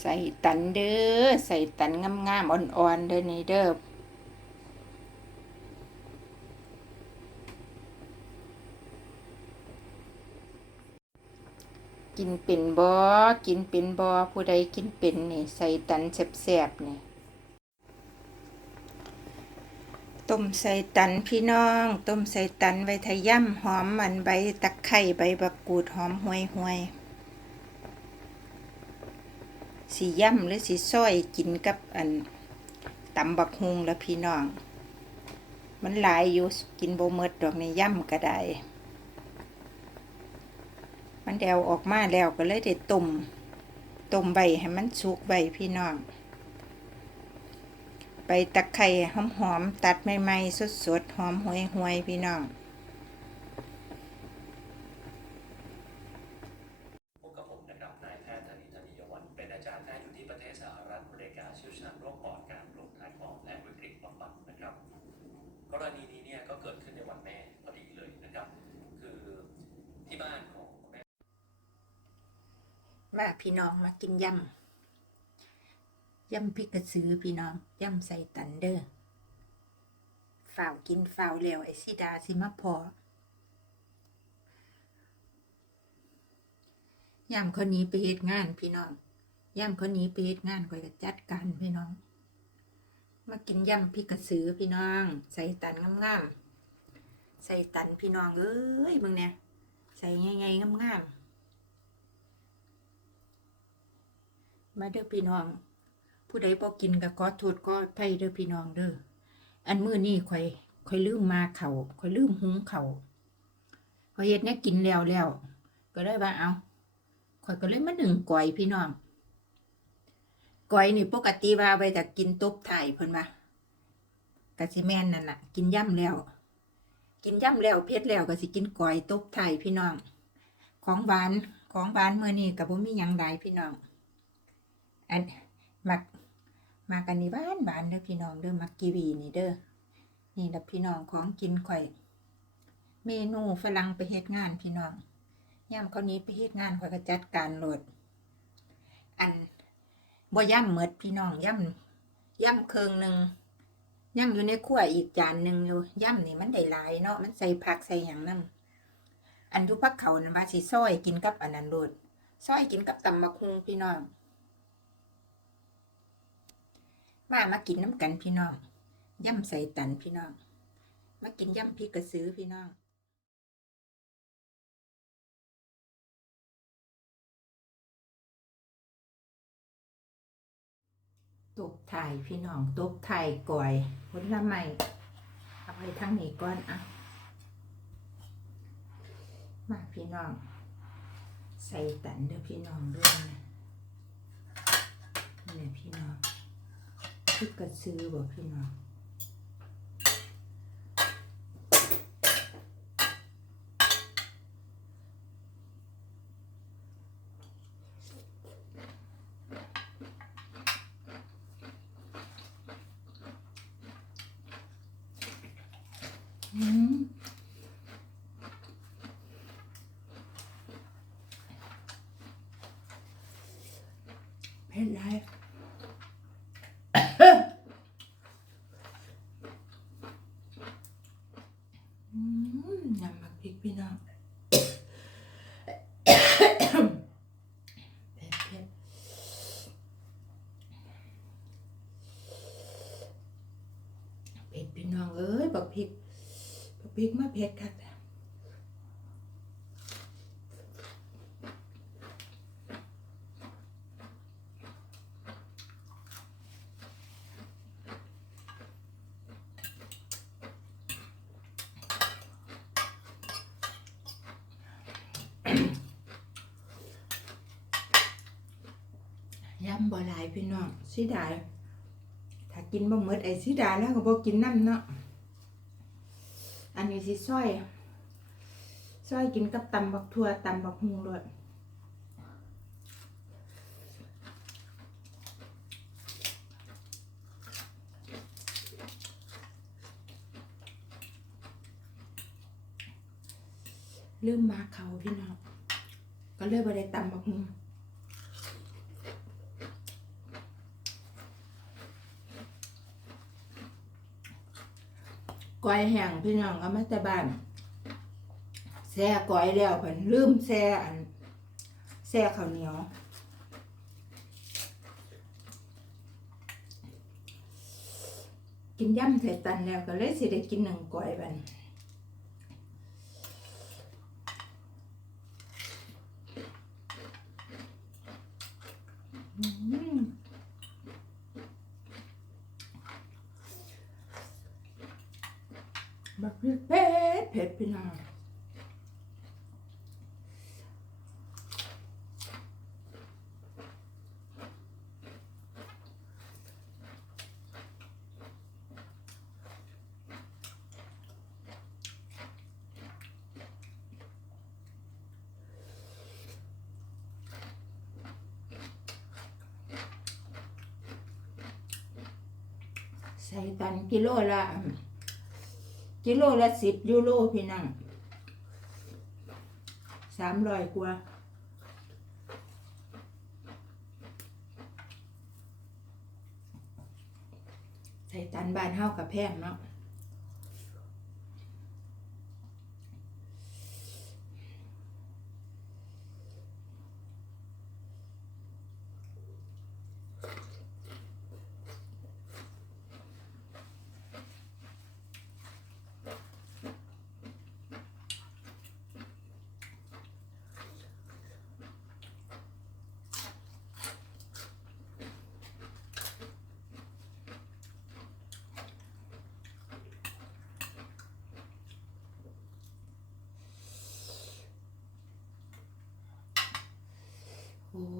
ใส่ตันเด้อใส่ตันงามๆอ่อนๆเด้อนี่เด้อกินเป็นบ่กินเป็นบ่ผู้ใดกินเป็นนี่ใส่ตันแซ่บๆนี่ต้มใส่ตันพี่น้อง ต้มใส่ตันไว้ทะย่ำหอมมันใบตะไคร้ใบบักกูดหอมห่วยๆ สีย่ำหรือสีส้อยกินกับอันตำบักฮุงแล้วพี่น้อง มันหลายอยู่กินโบเมดดอกในย่ำก็ได้ มันแดวออกมาแล้วก็เลยได้ต้มต้มใบให้มันสุกใบพี่น้องใบตะไคร้หอมๆตัดใหม่ๆสดๆหอมห่วยๆพี่น้อง พบกับผมนะครับนายแพทย์ธนิตธนิยวันเป็นอาจารย์แพทย์อยู่ที่ประเทศสหรัฐอเมริกาเชี่ยวชาญโรคปอดการปลูกถ่ายปอดและวิกฤตบำบัดนะครับ กรณีนี้เนี่ยก็เกิดขึ้นในวันแม่พอดีเลยนะครับ คือที่บ้านของแม่ มาพี่น้องมากินยำยำพริกกระสือพี่น้องยำใส่ตันเดอร์ฝ่าวกินฝ่าวเร็วไอซิดาสิมาพอยำคนนี้ไปเฮ็ดงานพี่น้องยำคนนี้ไปเฮ็ดงานก็จะจัดการพี่น้อง มากินยำพริกกระสือพี่น้อง ใส่ตันงามๆใส่ตันพี่น้องเอ้ยมึงเนี่ยใส่ไงๆงามๆ มาเด้อพี่น้อง ผู้ใดบ่กินก็ขอโทษก็ไผเด้อพี่น้องเด้ออันมื้อนี้ข่อยข่อยลืมมาเขาวข่อยลืมหุงเขาวข่อยเฮ็ดแนวกินแล้วแล้วก็เลยว่าเอาข่อยก็เลยมาหนึ่งก้อยพี่น้องก้อยนี่ปกติว่าไว้แต่กินตบไทยเพิ่นว่ากะสิแม่นนั่นล่ะ กินย่ำแล้ว กินย่ำแล้วเผ็ดแล้วก็สิกินก้อยตบไทยพี่น้อง ของหวานของหวานมื้อนี้ก็บ่มีหยังหลายพี่น้อง อันมักมากันนี่บ้านบ้านเด้อพี่น้องเด้อมักกีวีนี่เด้อนี่ละพี่น้องของกินข่อย เมนูฝรั่งไปเฮ็ดงานพี่น้องย่ำเขานี้ไปเฮ็ดงานข่อยก็จัดการโหลด อันบ่ย่ำเมดพี่น้องย่ำย่ำเคืองหนึ่งย่ำอยู่ในครัวอีกจานหนึ่งอยู่ย่ำนี่มันได้หลายเนาะมันใส่ผักใส่หยังนำอันทุพักเขานะว่าสิซอยกินกับอันนั้นโหลดซอยกินกับตำมะคุงพี่น้อง มามากินน้ำกันพี่น้องย่ำใส่ตันพี่น้อง มากินย่ำพริกกระซื้อพี่น้องตบถ่ายพี่น้องตบถ่ายก่อยผลไม้เอาไปทั้งนี้ก่อนอะมาพี่น้อง ใส่ตันเด้อพี่น้องด้วยนะนี่พี่น้อง พริกกระซื้อบ่พี่น้องอืม เผ็ดไรอืมยำมัก พริกพี่น้องเผ็ดพี่น้องเอ้ยบักพริกบักพริกมาเผ็ดคัก ยำบ่หลายพี่น้องสิดายถ้ากินบ่หมดไอ้สิดายแล้วก็บ่กินน้ำเนาะอันนี้สิซอยซอยกินกับตำบักทั่วตำบักฮุงด้วยลืมมาเขาพี่น้องก็เลยบ่ได้ตำบักฮุง ก้อยแห้งพี่น้องเอามาแต่บ้านแซ่ก้อยแล้วเพิ่นลืมแซ่อันแซ่ข้าวเหนียวกินย่ำใส่ตันแล้วก็เลยสิได้กินหนึ่งก้อยบันอืมบักพริกเผ็ด เผ็ดพี่น้องใส่ตันกิโลละ กิโลละสิบยูโรพี่นั่งสามร้อยกว่าใส่ตันบานเฮากับแพงเนาะ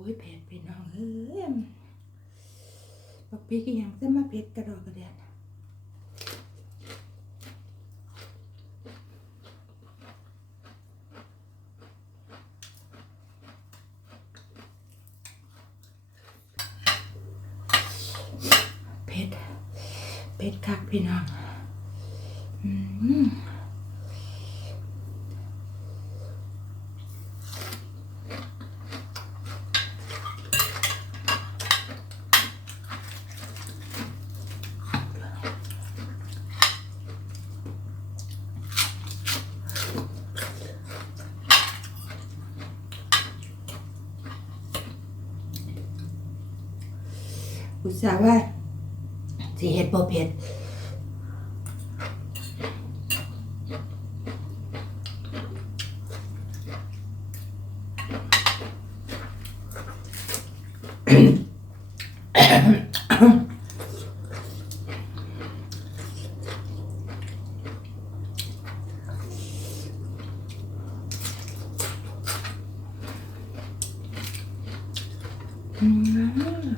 ยเผ็ดพี่น้องเอ้ยบักพริกอหยังจะมาเผ็ดกระดอกกระเดียนเผ็ดเผ็ดคักพี่น้อง อืม อุตส่าห์ว่าสิเฮ็ดบ่เผ็ดอืม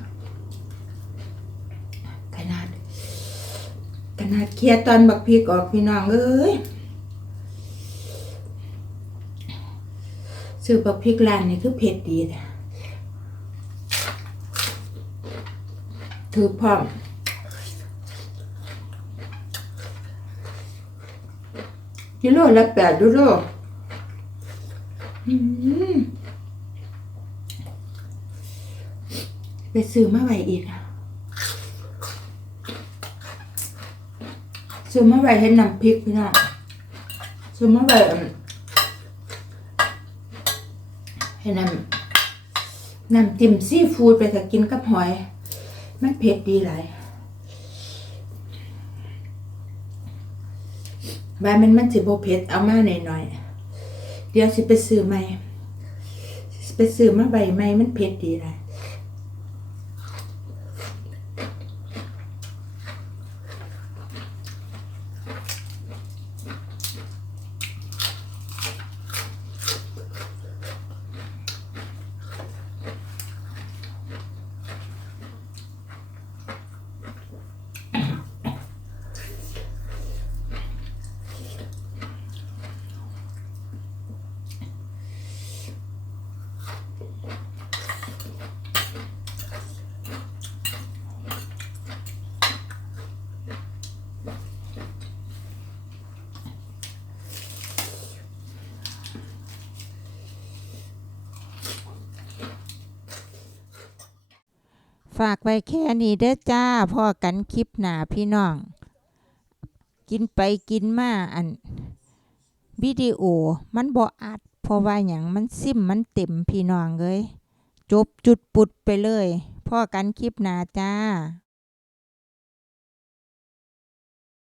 นาด ขนาดเค ลียตอนบักพริกออกพี่น้องเอ้ยซื้อบักพริกร้านนี่คือเผ็ดดีนะถือพร้อมกิโลละแปดยูโรไปซื้อมาไว้อีกนะ ซื้อมาไว้ให้น้ำพริกพี่น้องซื้อมาไว้อั่นให้น้ำน้ำจิ้มซีฟู้ดไปถ้ากินกับหอย มันเผ็ดดีหลายบายมันมันสิบเผ็ดเอามาหน่อยๆเดี๋ยวสิไปซื้อใหม่ไปซื้อมาไว้ใหม่มันเผ็ดดีหลาย ฝากไว้แค่นี้เด้อจ้าพ่อกันคลิปหนาพี่น้อง กินไปกินมาอันวิดีโอมันบ่อัดเพราะว่าอยังมันซิมมันเต็มพี่น้องเลยจบจุดปุดไปเลยพ่อกันคลิปหนาจ้า